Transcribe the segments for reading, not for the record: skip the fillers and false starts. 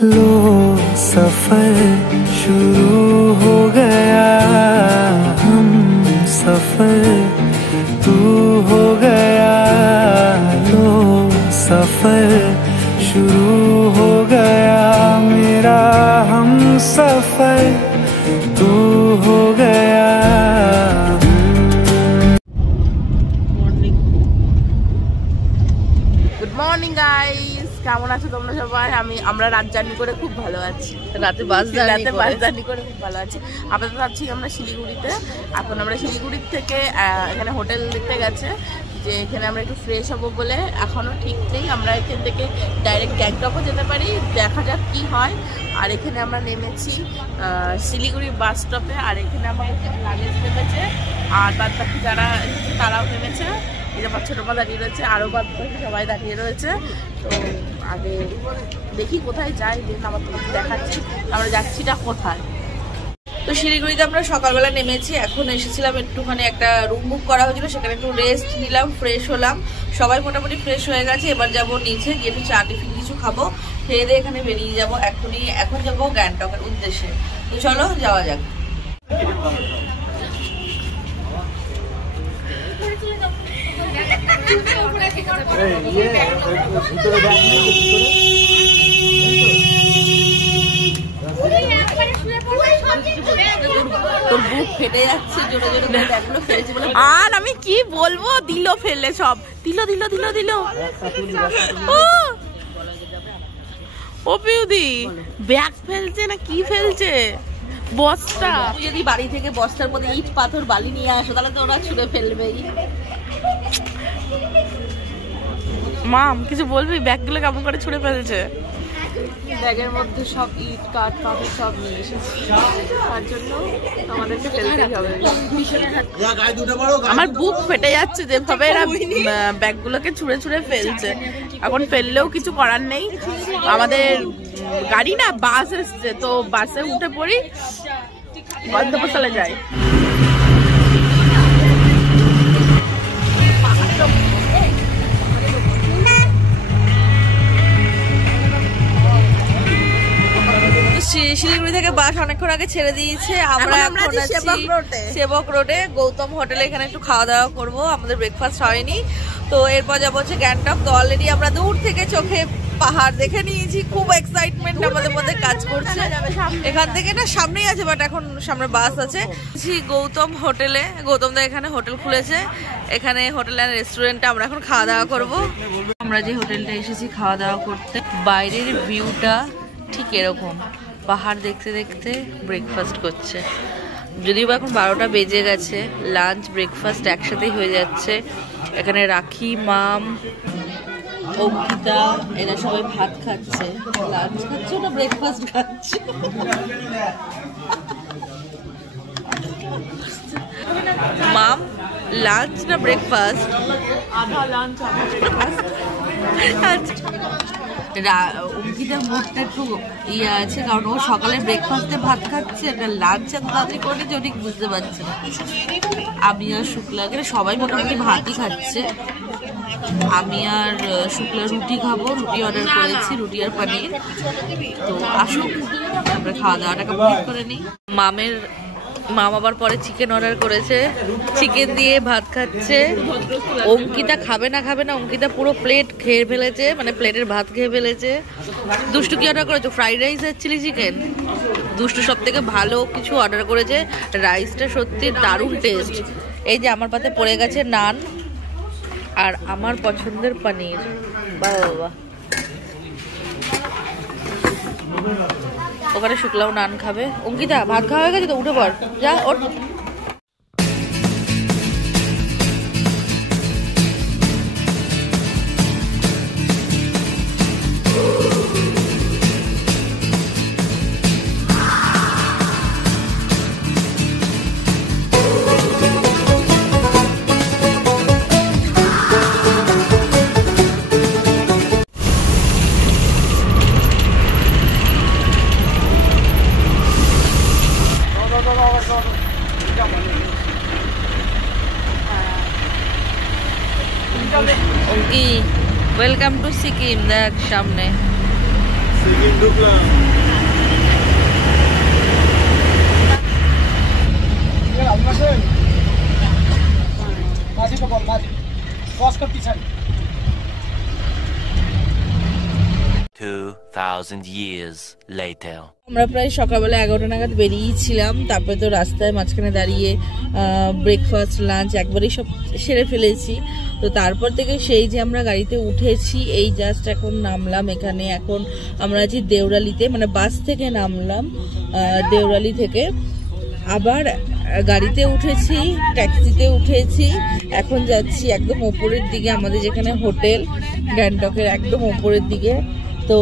लो सफर शुरू हो गया, हम सफर तू हो गया। लो सफर शुरू हो गया, मेरा हम सफर तू हो गया। গুড মর্নিং গাইস, কেমন আছো তোমরা সবাই? আমরা রাত জার্নি করে খুব ভালো আছি। রাতে বাস জার্নি করে খুব ভালো আছি। আপাতত আছি আমরা শিলিগুড়িতে। এখন আমরা শিলিগুড়ির থেকে এখানে হোটেল দেখতে গেছে যে এখানে আমরা একটু ফ্রেশ হবো বলে। এখনও ঠিক নেই, আমরা এখান থেকে ডাইরেক্ট গ্যাংটকও যেতে পারি, দেখা যাক কি হয়। আর এখানে আমরা নেমেছি শিলিগুড়ি বাস স্টপে। আর এখানে আমার লাগেজ নেমেছে, আর বাদ বাকি যারা এসেছে তারাও নেমেছে। এই যে আমার ছোটো মা দাঁড়িয়ে রয়েছে, আরও বাদ বাকি সবাই দাঁড়িয়ে রয়েছে। তো আগে দেখি কোথায় যাই, দেন আমার তোমাকে দেখাচ্ছি আমরা যাচ্ছিটা কোথায়। তো শিলিগুড়িতে আমরা সকালবেলা নেমেছি। এখন এসেছিলাম একটুখানি একটা রুম বুক করা হয়েছিল, সেখানে একটু রেস্ট নিলাম, ফ্রেশ হলাম। সবাই মোটামুটি ফ্রেশ হয়ে গেছে। এবার যাবো নিচে গিয়ে একটু চা টিফিন কিছু খাবো, খেয়ে দিয়ে এখানে বেরিয়ে যাবো। এখন যাবো গ্যাংটকের উদ্দেশ্যে। তো চলো যাওয়া যাক। তোর বুক ফেটে যাচ্ছে, জোরে জোরে ব্যাগগুলো ফেলেছি বলে। আর আমি কি বলবো, দিল ফেলে সব দিল। ও পিউদি ব্যাগ ফেলছে না কি ফেলছে? বস্তা। যদি বাড়ি থেকে বস্তার মধ্যে ইট পাথর বালি নিয়ে আসো তাহলে তো ওরা ছুঁড়ে ফেলবেই। মাম কিছু বলবি? ব্যাগগুলো কেমন করে ছুঁড়ে ফেলছে? ব্যাগের মধ্যে সব ইট কাঠ পাথর সব নিয়ে এসেছি, তার জন্য আমাদেরকে ফেলতেই হবে। আমার বুক ফেটে যাচ্ছে যেভাবে এরা ব্যাগগুলোকে ছুঁড়ে ছুঁড়ে ফেলছে। এখন ফেললেও কিছু করার নেই। আমাদের গাড়ি না বাস এসছে, তো বাসে উঠে পড়ি, গন্তব্যস্থলে যাই। শিলিগুড়ি থেকে বাস অনেকক্ষণ আগে ছেড়ে দিয়েছে। আমরা এখন আছি সেবক রোডে গৌতম হোটেলে। এখানে একটু খাওয়া দাওয়া করবো, আমাদের ব্রেকফাস্ট হয়নি। তো এরপর যাবো হচ্ছে গ্যাংটক। তো অলরেডি আমরা দূর থেকে চোখে পাহাড় দেখে নিয়েছি, খুব এক্সাইটমেন্ট আমাদের মধ্যে কাজ করছে। এখান থেকে না সামনেই আছে, বাট এখন সামনে বাস আছে। গৌতম হোটেলে, গৌতম দা এখানে হোটেল খুলেছে। এখানে হোটেল অ্যান্ড রেস্টুরেন্টে আমরা এখন খাওয়া দাওয়া করবো। আমরা যে হোটেলটা এসেছি খাওয়া দাওয়া করতে, বাইরের ভিউটা ঠিক এরকম, পাহাড় দেখতে দেখতে ব্রেকফাস্ট করছে। যদিও বা এখন 12টা বেজে গেছে, লাঞ্চ ব্রেকফাস্ট একসাথেই হয়ে যাচ্ছে। এখানে রাখি, মাম, অঙ্কিতা এরা সবাই ভাত খাচ্ছে, লাঞ্চ খাচ্ছে, ওটা ব্রেকফাস্ট খাচ্ছে। মাম লাঞ্চ না ব্রেকফাস্ট? আধা লাঞ্চ আধা ব্রেকফাস্ট। অঙ্কিতার মুখটা একটু ইয়ে আছে, কারণ ও সকালে ব্রেকফাস্টে ভাত খাচ্ছে, লাঞ্চ এত তাড়াতাড়ি করে যে ঠিক বুঝতে পারছে না। আমি আর শুক্লা সবাই মোটামুটি ভাতই খাচ্ছে। আমি আর শুক্লা রুটি খাবো, রুটি অর্ডার করেছি, রুটি আর পনির। তো আসুক আমরা খাওয়া দাওয়াটা কমপ্লিট করে নিই। মাম আবার পরে চিকেন অর্ডার করেছে, চিকেন দিয়ে ভাত খাচ্ছে। অঙ্কিতা খাবে না, অঙ্কিতা পুরো প্লেট খেয়ে ফেলেছে, মানে প্লেটের ভাত খেয়ে ফেলেছে। দুষ্টু কি অর্ডার করেছো? ফ্রাইড রাইস আর চিলি চিকেন। দুষ্টু সব থেকে ভালো কিছু অর্ডার করেছে, রাইসটা সত্যি দারুণ টেস্ট। এই যে আমার পাতে পড়ে গেছে নান আর আমার পছন্দের পনির। বাবা ওখানে শুক্লাও নান খাবে। অঙ্কিতা ভাত খাওয়া হয়ে গেছে তো, উঠে পড়, যা ওঠ। Welcome to Sikkim. দেখ সামনে 2,000 years later. আমরা প্রায় সকালবেলা 11টা নাগাদ বেরিয়েছিলাম, তারপরে তো রাস্তায় মাঝখানে দাঁড়িয়ে ব্রেকফাস্ট লাঞ্চ একবারেই সব সেরে ফেলেছি। তো তারপর থেকে সেই যে আমরা গাড়িতে উঠেছি, এই জাস্ট এখন নামলাম এখানে। এখন আমরা আছি দেওরালিতে, মানে বাস থেকে নামলাম দেওরালি থেকে, আবার গাড়িতে উঠেছি, ট্যাক্সিতে উঠেছি, এখন যাচ্ছি একদম ওপরের দিকে, আমাদের যেখানে হোটেল গ্যাংটকের একদম ওপরের দিকে। তো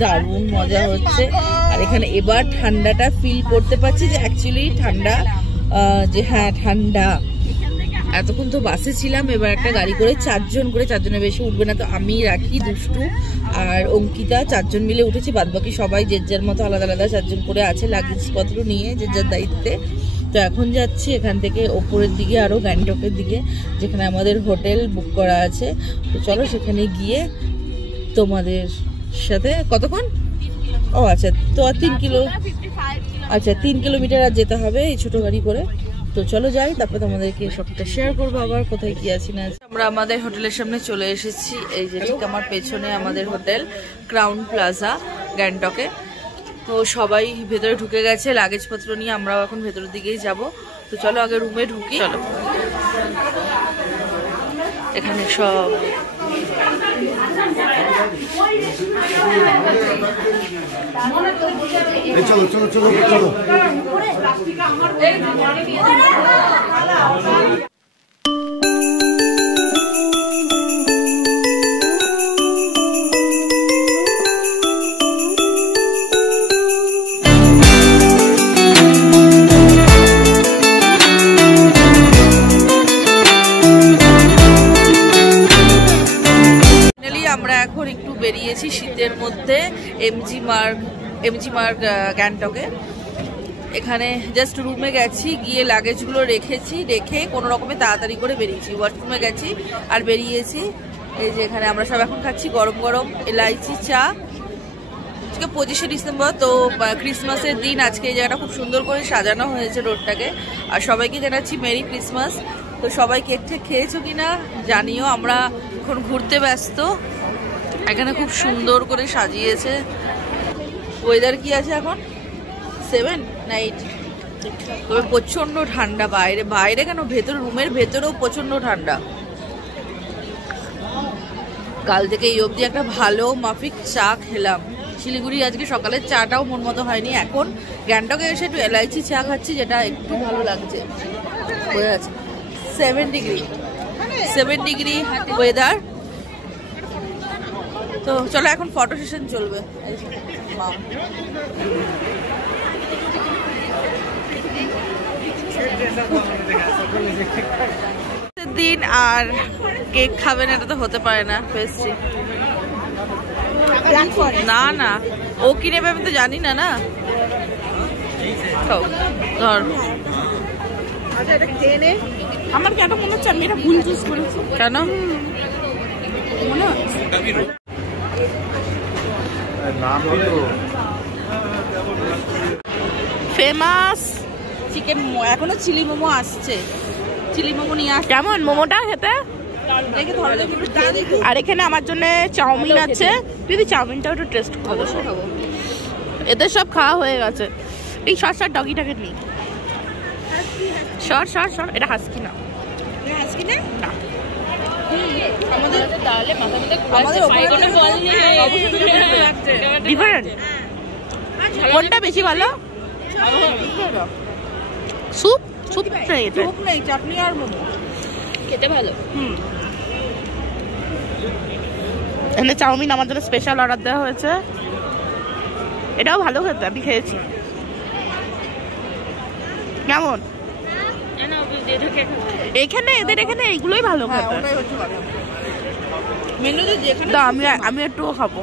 দারুণ মজা হচ্ছে। আর এখানে এবার ঠান্ডাটা ফিল করতে পারছি যে অ্যাকচুয়ালি ঠান্ডা, যে হ্যাঁ ঠান্ডা। এতক্ষণ তো বাসে ছিলাম, এবার একটা গাড়ি করে 4 জন করে, 4 জনের বেশি উঠবে না। তো আমি, রাখি, দুষ্টু আর অঙ্কিতা 4 জন মিলে উঠেছি। বাদবাকি সবাই যে যার মতো আলাদা আলাদা 4 জন করে আছে, লাগেজপত্র নিয়ে যে যার দায়িত্বে। তো এখন যাচ্ছি এখান থেকে ওপরের দিকে, আরো গ্যাংটকের দিকে, যেখানে আমাদের হোটেল বুক করা আছে। তো চলো সেখানে গিয়ে তোমাদের সাথে কতক্ষণ, ও আচ্ছা, তো 3 কিলো, আচ্ছা 3 কিলোমিটার আর যেতে হবে এই ছোট গাড়ি করে। তো চলো যাই, তারপর তোমাদেরকে সবটা শেয়ার করবো আবার কোথায় কি আছি না। আমরা আমাদের হোটেলের সামনে চলে এসেছি। এই যে ঠিক আমার পেছনে আমাদের হোটেল ক্রাউন প্লাজা গ্যাংটকে। তো সবাই ভেতরে ঢুকে গেছে লাগেজপত্র নিয়ে, আমরাও এখন ভেতরের দিকেই যাব। তো চলো আগে রুমে ঢুকি। চলো, এখানে সব চলো চলো চলো চলো। বেরিয়েছি শীতের মধ্যে এমজি মার্গ গ্যাংটকে। এখানে জাস্ট রুমে গেছি, গিয়ে লাগেজগুলো রেখে কোনো রকমে তাড়াতাড়ি করে বেরিয়েছি। ওয়াশরুমে গেছি আর বেরিয়েছি। এই যে এখানে আমরা সব এখন খাচ্ছি গরম গরম এলাইচি চা। আজকে 25শে ডিসেম্বর, তো ক্রিসমাসের দিন। আজকে এই জায়গাটা খুব সুন্দর করে সাজানো হয়েছে রোডটাকে। আর সবাইকে জানাচ্ছি মেরি ক্রিসমাস। তো সবাই কেক ঠেক খেয়েছো কিনা জানিও। আমরা এখন ঘুরতে ব্যস্ত। এখানে খুব সুন্দর করে সাজিয়েছে। ওয়েদার কি আছে এখন 7 না 8, তবে প্রচন্ড ঠান্ডা বাইরে। বাইরে কেন, ভেতর রুমের ভেতরেও প্রচন্ড ঠান্ডা। কাল থেকে এই অবধি একটা ভালো মাফিক চা খেলাম। শিলিগুড়ি আজকে সকালের চাটাও মন মতো হয়নি। এখন গ্যাংটকে এসে একটু এলাইচি চা খাচ্ছি, যেটা একটু ভালো লাগছে। বোঝা যাচ্ছে 7 ডিগ্রি ওয়েদার। তো চলো এখন ফটো সেশন চলবে। দিন আর কেক খাবেন এটা তো হতে পারে না। পেস্ট্রি না না, ও কি নেবে আমি তো জানি না। না ধর, আমার কেন মনে হচ্ছে আমি এটা ভুল চুজ করেছি। কেন মনে হচ্ছে ফেমাস চিকেন মোমো, এখনো চিলি মোমো আসছে। চিলি মোমো নিয়ে আসছে। কেমন মোমোটা খেতে? দেখে ধরো দেখি। আর এখানে আমার জন্য চাউমিন আছে, যদি চাউমিনটাও একটু টেস্ট করবো। এদের সব খাওয়া হয়ে গেছে। এই সর ডগিটাকে নিই। সর এটা হাসকি না। না ডিফারেন্ট। কোনটা বেশি ভালো? স্যুপ নেই, চাটনি আর মোমো খেতে ভালো। এখানে চাউমিন আমার জন্য স্পেশাল অর্ডার দেওয়া হয়েছে। এটাও ভালো খেতে, আমি খেয়েছি। কেমন? এখানে এদের এখানে এইগুলোই ভালো খেতে। মেনুতে যেখানে আমি একটুও খাবো।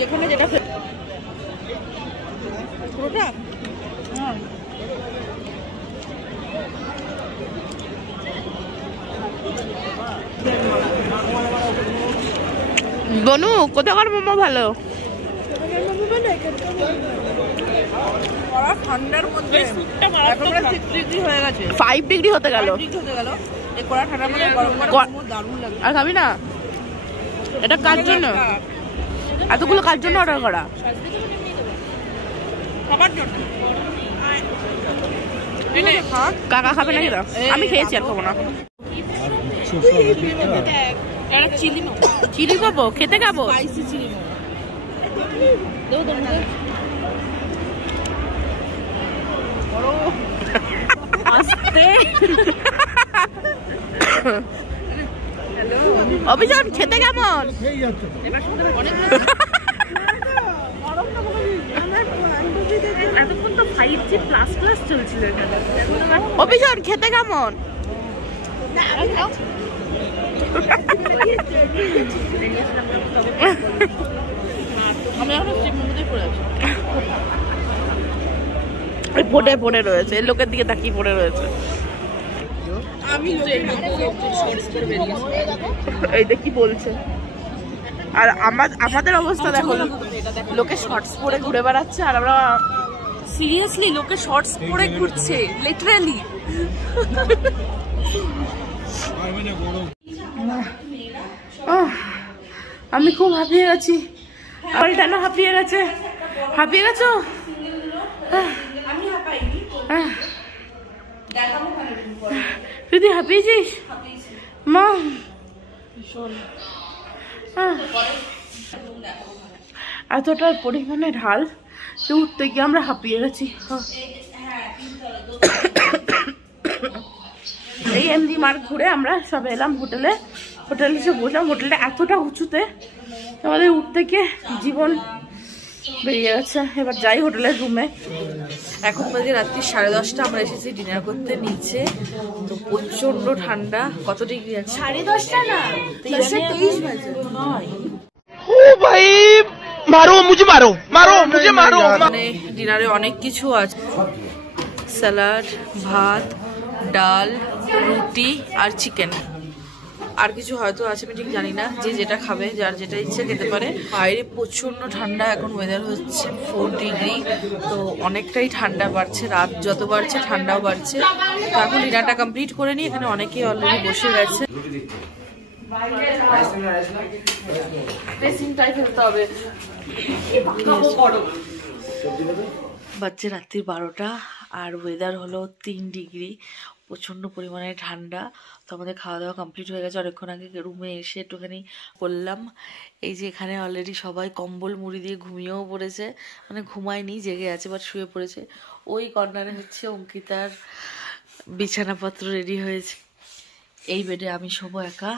যেখানে যেটা পুরোটা বনু কোথাকার মোমো ভালো? ঠান্ডার মধ্যে 5 ডিগ্রি হতে গেল। আর খাবি না? এটা কার জন্য? এতগুলো কার জন্য অর্ডার করা? কাকা খাবে নাকি? আমি খেয়েছি, আর খাবো না। চিলি পাবো খেতে খাবো। অভিযান খেতে কেমন? এতক্ষণ তো 5G প্লাস চলছিল এখানে। অভিযান খেতে কেমন? পড়ে পড়ে রয়েছে, লোকের দিকে তাকিয়ে পড়ে রয়েছে। এই দেখি বলছে। আর আমাদের অবস্থা দেখো, লোকে শর্টস পরে ঘুরে বেড়াচ্ছে, আর আমরা সিরিয়াসলি লোকে শর্টস পরে ঘুরছে লিটারালি। আমি খুব হাঁপিয়ে গেছি। কেন হাঁপিয়ে গেছে? হাঁপিয়ে গেছো? তুই হাঁপিয়েছিস মা? এতটা পরিমাণে ঢাল যে উঠতে গিয়ে আমরা হাঁপিয়ে গেছি। এই এমজি মার্ক ঘুরে আমরা সব এলাম হোটেলে। হোটেলে এসে বসলাম। হোটেলটা এতটা উঁচুতে আমাদের উঠতে গিয়ে জীবন বেরিয়ে গেছে। এবার যাই হোটেলের রুমে। এখন বাজে রাত্রি 10:30। আমরা এসেছি ডিনার করতে নিচে। তো প্রচন্ড ঠান্ডা। কত ডিগ্রি আছে? 10:30 না, 23 বাজে। ও ভাই মারো মুঝে, মারো মারো মুঝে, মারো। মানে ডিনারে অনেক কিছু আছে, স্যালাড, ভাত, ডাল, রুটি আর চিকেন। আর কিছু হয়তো আছে, আমি ঠিক জানি না। যে যেটা খাবে, যার যেটা ইচ্ছে খেতে পারে। বাইরে প্রচন্ড ঠান্ডা। এখন ওয়েদার হচ্ছে 4 ডিগ্রি। তো অনেকটাই ঠান্ডা বাড়ছে, রাত যত বাড়ছে ঠান্ডাও বাড়ছে। তো এখন ডিনারটা কমপ্লিট করে নিই। এখানে অনেকেই অলরেডি বসে গেছে। বাজছে রাত্রি 12টা আর ওয়েদার হলো 3 ডিগ্রি। প্রচণ্ড পরিমাণে ঠান্ডা। তো আমাদের খাওয়া দাওয়া কমপ্লিট হয়ে গেছে। অনেকক্ষণ আগে রুমে এসে একটুখানি করলাম। এই যে এখানে অলরেডি সবাই কম্বল মুড়ি দিয়ে ঘুমিয়েও পড়েছে, মানে ঘুমায়নি, জেগে আছে বাট শুয়ে পড়েছে। ওই কর্নারে হচ্ছে অঙ্কিতার বিছানাপত্র রেডি হয়েছে। এই বেডে আমি শোবো একা।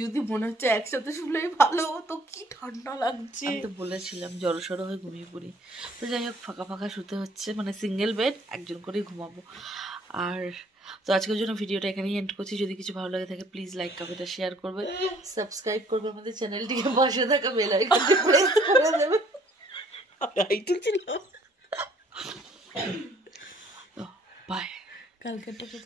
যদি মনে হচ্ছে একসাথে শুলেই ভালো হতো, কি ঠান্ডা লাগছে। আমি তো বলেছিলাম জড়সড় হয়ে ঘুমিয়ে পড়ি। তো যাই হোক, ফাঁকা ফাঁকা শুতে হচ্ছে, মানে সিঙ্গেল বেড, একজন করেই ঘুমাবো। আর তো আজকের জন্য ভিডিওটা এখানেই এন্ড করছি। যদি কিছু ভালো লাগে থাকে প্লিজ লাইক, কমেন্ট আর শেয়ার করবে, সাবস্ক্রাইব করবে আমাদের চ্যানেলটিকে, পাশে থাকা বেল আইকনটি প্রেস করে দেবে। বাই। কালকেরটা কত